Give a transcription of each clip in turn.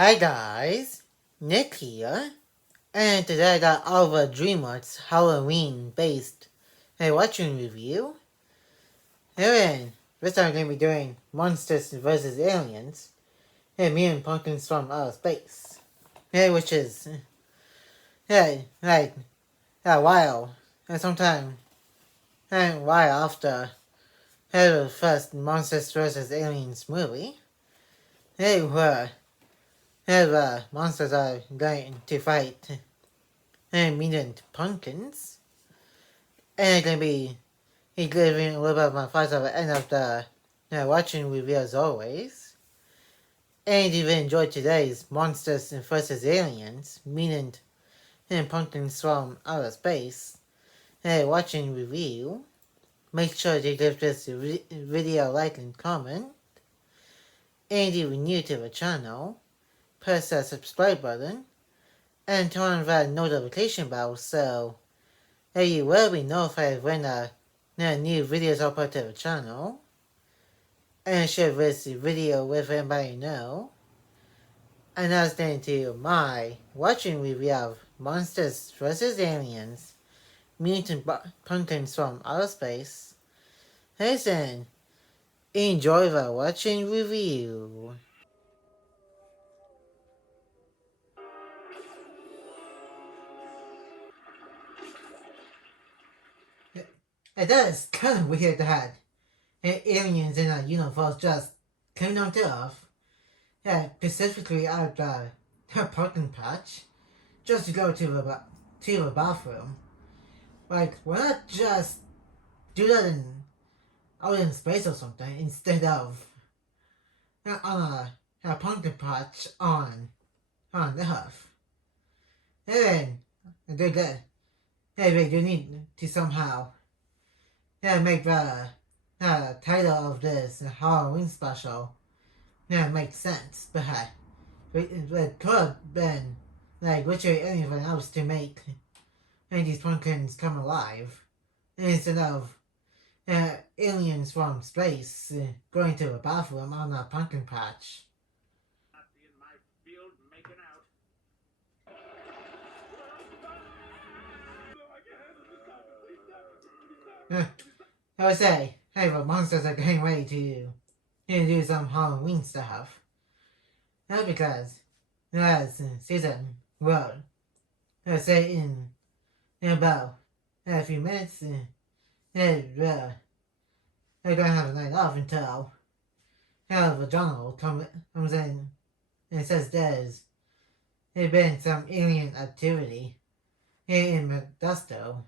Hi guys, Nick here, and today I got all of a Dreamworks Halloween based watching review. And this time I'm going to be doing Monsters vs. Aliens, Mutant Pumpkins from Outer Space. Which is, like, a while, sometime, a while after the first Monsters vs. Aliens movie. Where the monsters are going to fight mutant pumpkins. And I'm going to be giving a little bit of my thoughts at the end of the watching review as always. And if you enjoyed today's Monsters vs. Aliens, mutant pumpkins from outer space, watching review, make sure to give this video a like and comment. And if you're new to the channel, press that subscribe button and turn on that notification bell so you will be notified when new videos are uploaded to the channel. And share this video with anybody you know. And now staying to my watching review of Monsters vs. Aliens, Mutant Pumpkins from Outer Space. Listen, enjoy the watching review. It is kind of weird that aliens in a universe just came on to Earth, specifically out of the pumpkin patch, just to go to the bathroom. Like, why not just do that out in space or something instead of on a pumpkin patch on Earth? And they get they do need to somehow make the title of this Halloween special make sense, but it could have been like literally anything else to make these pumpkins come alive instead of aliens from space going to a bathroom on a pumpkin patch. I would say, hey, the monsters are getting ready to do some Halloween stuff. Not because, as season will say in about a few minutes, they're gonna have a night off until the journal comes in and says there's been some alien activity in Modesto.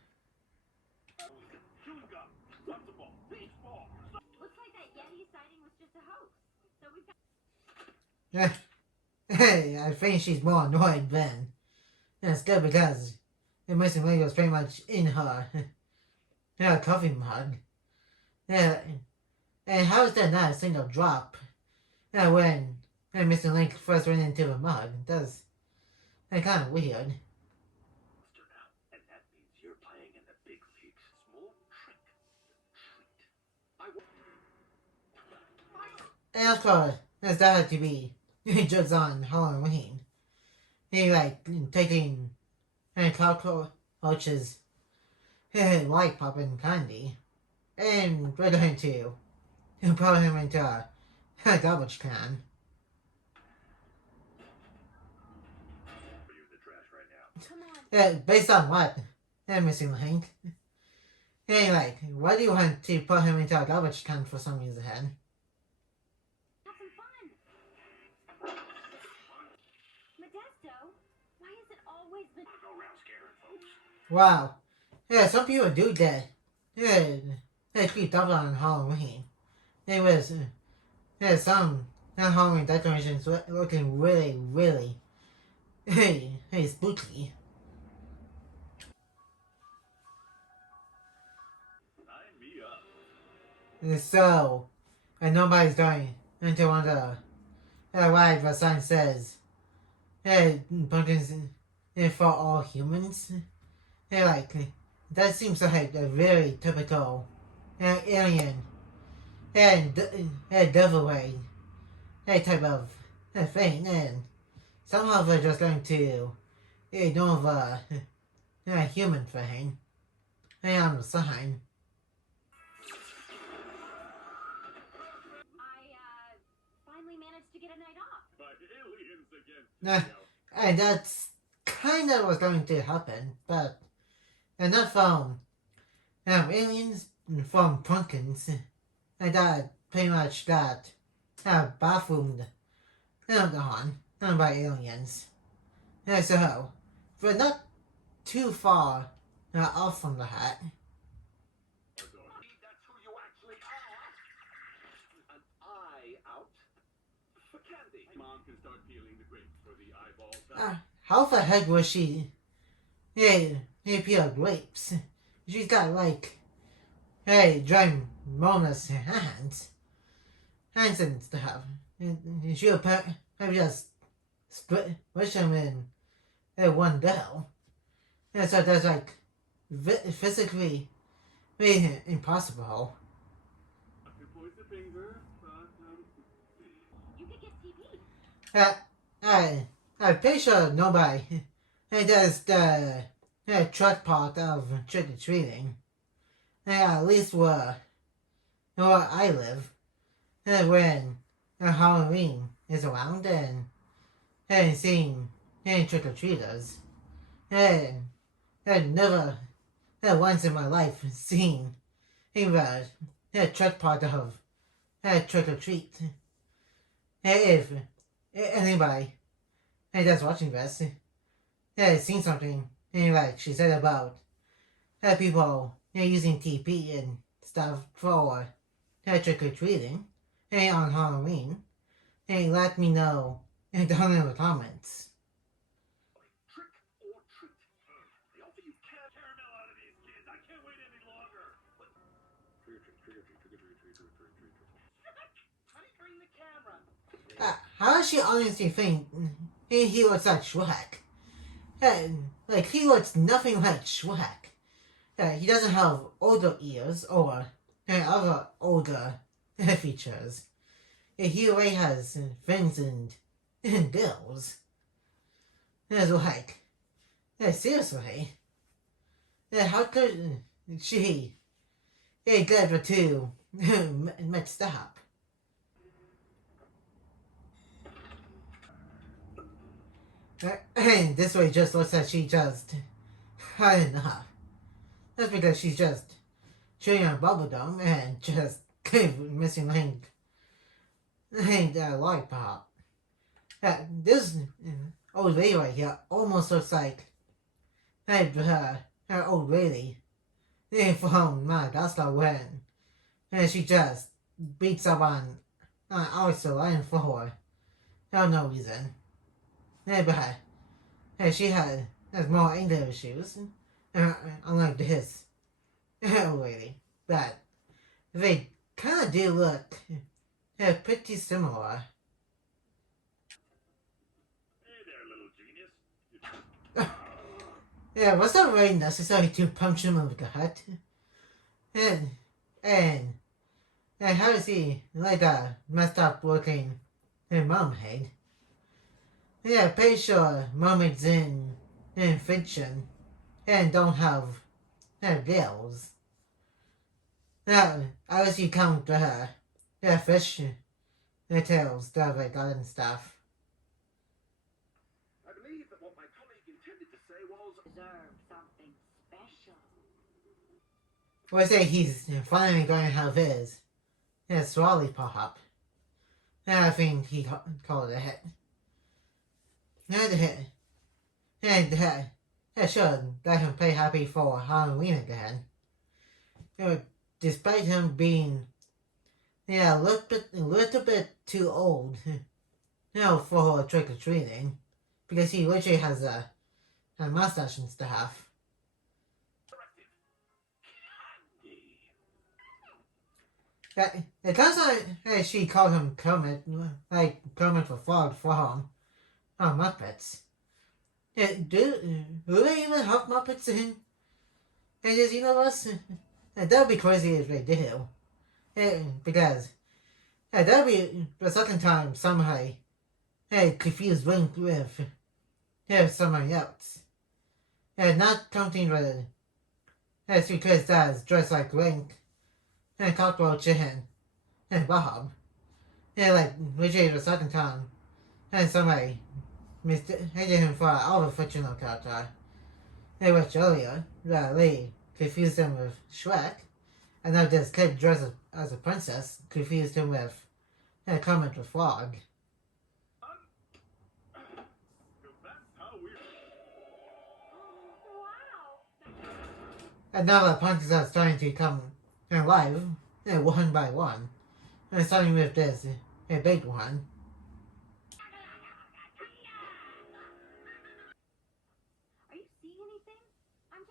Hey, I think she's more annoyed than. That's good because the missing lady was pretty much in her coffee mug. And how is there not a single drop when Mr. Link first ran into the mug? That's kind of weird. And of course, there's that to be jokes on Halloween. They like taking cockroaches like popping candy, and we're going to put him into a garbage can. Based on what? Missing Link. Hey, like, why do you want to put him into a garbage can for some reason? Wow. Yeah, some people do that. Yeah, they keep up on Halloween. There was some Halloween decorations looking really spooky. So, and nobody's going into one of the rides where sign says, hey, pumpkins for all humans. Hey, like, that seems like a very typical alien and devil way type of thing. And somehow they're just going to ignore the human thing. And on the sign. Finally managed to get a night off. By aliens again. And that's kind of what's going to happen, but and not from aliens from pumpkins, and that pretty much got bathroomed gone by aliens. And so we're not too far off from the hat. That's who you actually are. An eye out for candy. Mom can start peeling the grapes for the eyeballs. How the heck was she? Peel grapes. She's got like, dry Mona's hands and stuff. And she'll probably just push them in one go. And so that's like physically impossible. You could get TP. I'm pretty sure nobody does the truck part of trick or treating. At least where I live, when Halloween is around and seeing trick or treaters, and never once in my life seen the truck part of trick or treat. If anybody that's watching this seen something like she said about people using TP and stuff for trick or treating on Halloween, let me know down in the comments. Trick or treat. They offer you caramel out of these kids. I can't wait any longer. Honey, bring the camera. How does she honestly think he looks like Shrek? Like, he looks nothing like Shrek. He doesn't have older ears or other older features. He already has fins and gills. It's like, seriously, how could she get the two mixed up? And this way just looks like she just had enough. That's because she's just chewing on bubblegum and just missing lollipop. This old lady right here almost looks like her old lady from Madagascar when she just beats up on Alex the Lion for no reason. But she has more anger issues, unlike this old lady. But they kind of do look pretty similar. Hey there, little genius. Yeah, was that really necessary to punch him in the gut? And how is he like a messed up looking mermaid? Yeah, pretty sure mermaids in fiction and don't have gills. Unless you count fish tails that they got and stuff. I believe that what my colleague intended to say was Deserve something special. Or say he's finally going to have his lollipop. I think he called it. And sure, let him play happy for Halloween again. Despite him being a little bit too old for trick or treating, because he literally has a mustache and stuff. It sounds like she called him Kermit, like Kermit the Frog from Muppets. Do they even have Muppets in this universe? That would be crazy if they do. Because that would be the second time somebody confused Link with someone else. Not counting with because that's dressed like Link Cockroach and Bob. Like literally the second time somebody mistaken him for our fictional character. Which earlier, Lee confused him with Shrek, and now this kid dressed as a princess confused him with Kermit the Frog. That's how we. Wow. And now the pumpkins are starting to come alive, one by one. Starting with this big one. Are you seeing anything? I'm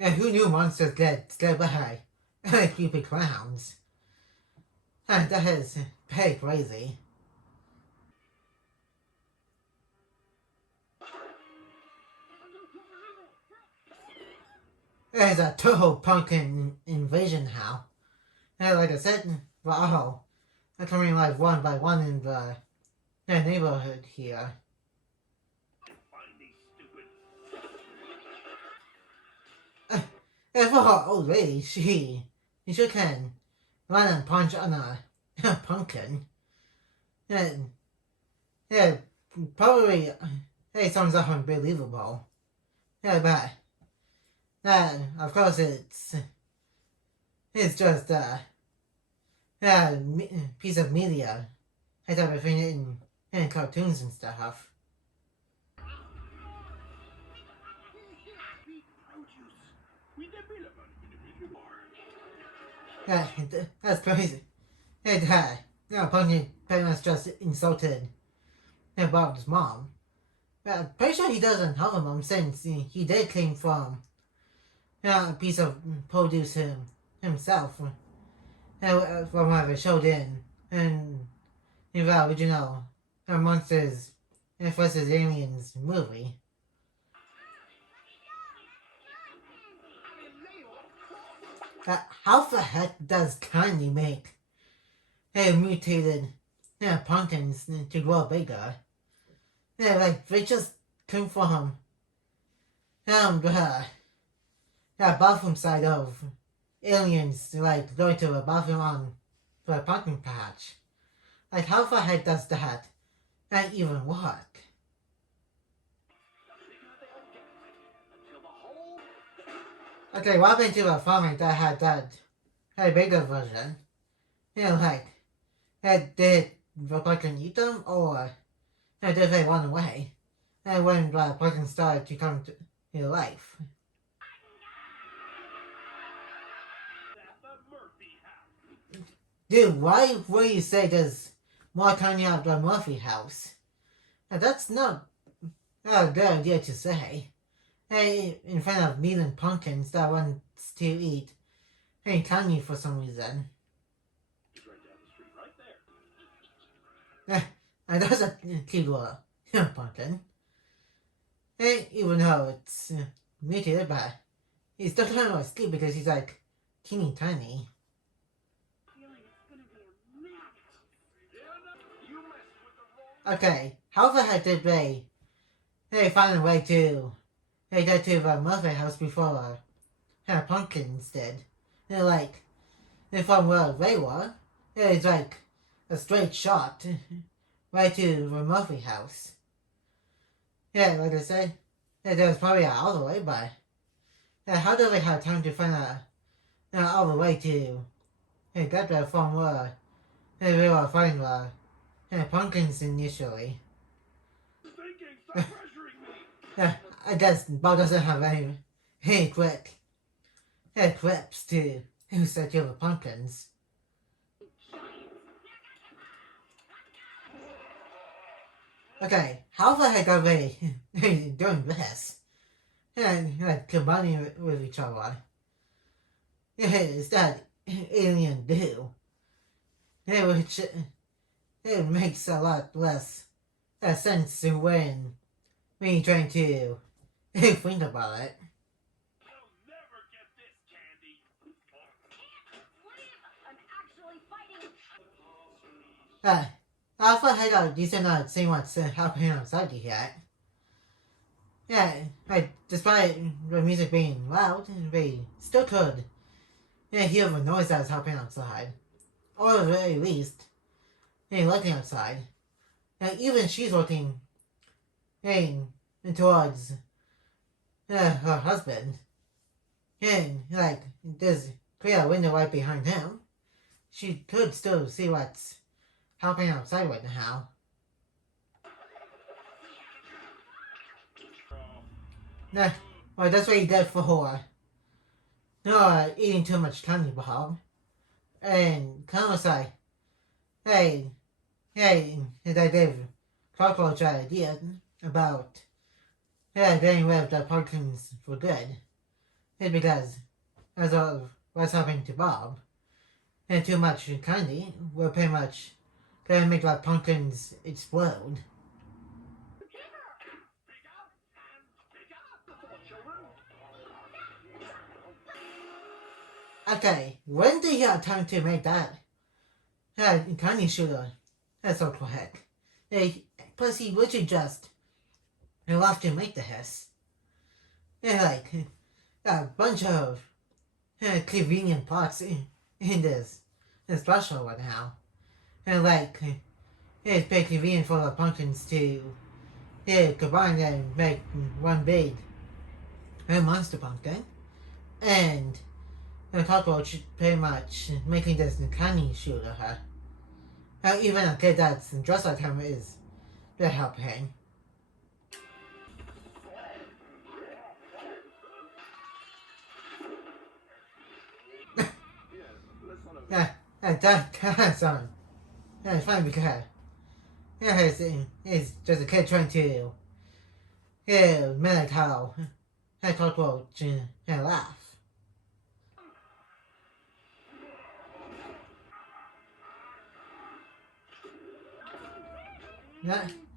just. Who knew monsters get scared by creepy clowns? That is very crazy. There's a total pumpkin invasion now. Like I said, wow, they're coming like one by one in the neighborhood here. Find these stupid. For her old lady, she sure can run and punch on a pumpkin. And probably sounds unbelievable. But of course it's just piece of media. I thought we've seen it in cartoons and stuff. That's crazy. Pumpkin pretty much just insulted Bob's mom. Pretty sure he doesn't have a mom since he did came from a piece of produce himself. From what they showed in the original Monsters vs. Aliens movie. How the heck does Kanye make mutated pumpkins to grow bigger? Like they just come from the bathroom side of aliens, like going to a bathroom on the pumpkin patch. Like how the heck does that even work? Okay, what happened to a farming that had that bigger version? Like did the pumpkin eat them, or did they run away? And when the pumpkin started to come to life. Dude, why will you say there's more coming out of the Murphy house? That's not a good idea to say. In front of Mutant Pumpkins that wants to eat Kanye for some reason. He's right down the street, right there. And that's a cute little pumpkin. Even though it's mutated, but he's still kind of cute because he's like teeny tiny. Okay, how the heck did they find a way to get to the Murphy house before pumpkins did? Like from where they were, it's like a straight shot right to the Murphy house. Like I said, there's probably an other way, but how do they have time to find other way to get there from where they were finding the pumpkins initially? Stop pressuring me. I guess Bob doesn't have any quick clips to set you the pumpkins. Okay, how the heck are they doing this? Like combining with each other. Is that alien do? Which it makes a lot less sense when you're trying to think about it. You'll never get this, Candy. I'm actually fighting. Alpha had a decent seeing what's happening outside here. Yeah, despite the music being loud, they still could hear the noise that was happening outside. Or at the very least, looking outside. Even she's looking towards her husband. And, there's clear window right behind him. She could still see what's happening outside right now. Nah, well, that's what he did for her. No, eating too much candy, Bob. And kind of like, hey, that I gave Cockroach an idea about getting rid of the pumpkins for good. It's because, as of what's happening to Bob, and too much candy will pretty much gonna make the pumpkins explode. Okay, when did he have time to make that? Candy shooter. That's so quick. Plus, he literally just left to make the hiss. A bunch of convenient parts in this special right now. And it's pretty convenient for the pumpkins to combine and make one big monster pumpkin. And the cockroach pretty much making this candy shooter her. Even a kid that's dressed like him is helping. That's son. It's funny because it's just a kid trying to mimic how a cockroach laugh.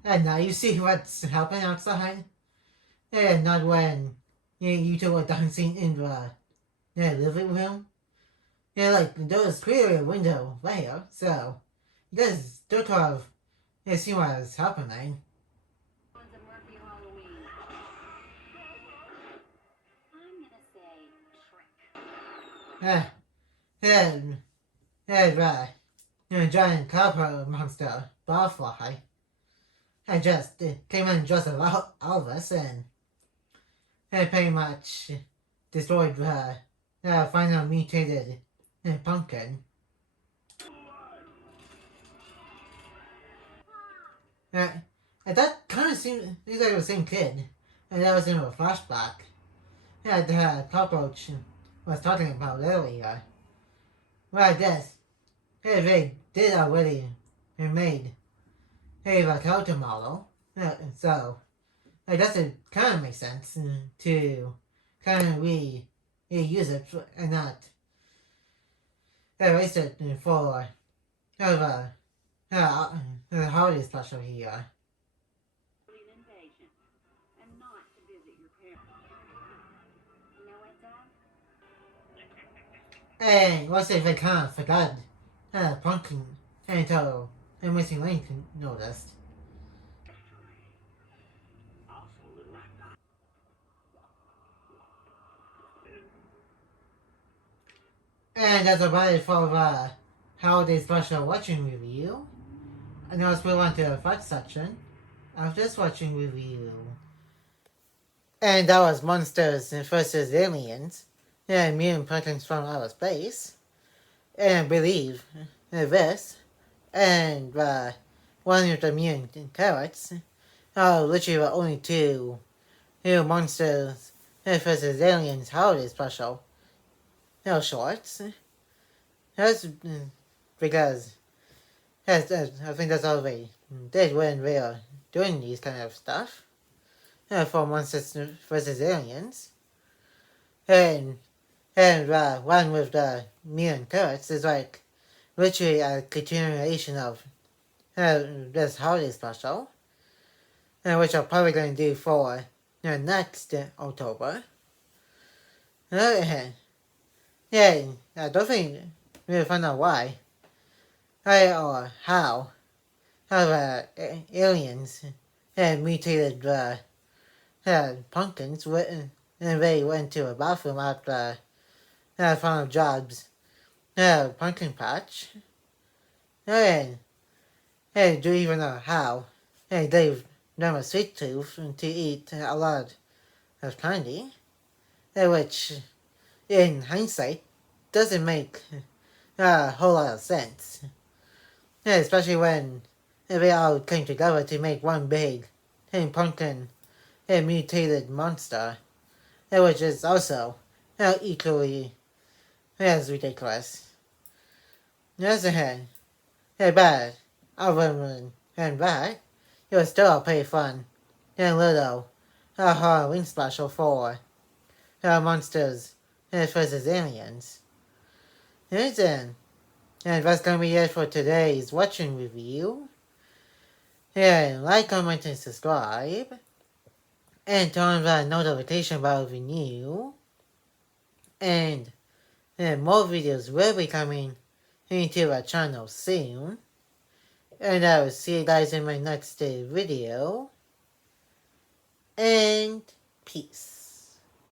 And now you see what's happening outside? And not when you two are dancing in the living room. There was clearly a window there, so you guys still could have seen what was happening. One's a Murphy Halloween. I'm gonna say trick. And giant copper monster, Barfly, had just came in just about all of us and pretty much destroyed the final mutated pumpkin. And that kind of seems like the same kid, and that was in a flashback. The cockroach was talking about earlier. Well, I guess they did already made the character model, so I guess it kind of makes sense to kind of reuse it and not erase it for the holiday special here. Being impatient and not to visit your parents. You know what, Dad? And let's say they kind of forgot Pumpkin until a missing link noticed. And that's about it for the holiday special watching review. And now let's move on to the first section of this watching review. And that was Monsters vs. Aliens, mutant pumpkins from outer space. And I believe this and one of the mutant carrots are literally the only two Monsters vs. Aliens holiday special shorts. That's because I think that's all they did when they are doing these kind of stuff for Monsters vs. Aliens. And one with the mutant carrots is literally a continuation of this holiday special, which I'm probably going to do for next October. I don't think we really find out why or how of aliens and mutated pumpkins and they went to a bathroom after found jobs pumpkin patch. And do you even know how? And they've done a sweet tooth to eat a lot of candy, which in hindsight doesn't make a whole lot of sense. Especially when they all came together to make one big pumpkin mutated monster, which is also equally as ridiculous. On the other hand, but other than that, it was still a pretty fun and little Halloween special for monsters versus aliens. And that's gonna be it for today's watching review. Like, comment, and subscribe. And turn on the notification bell if you're new. And more videos will be coming into our channel soon. And I will see you guys in my next video. And peace.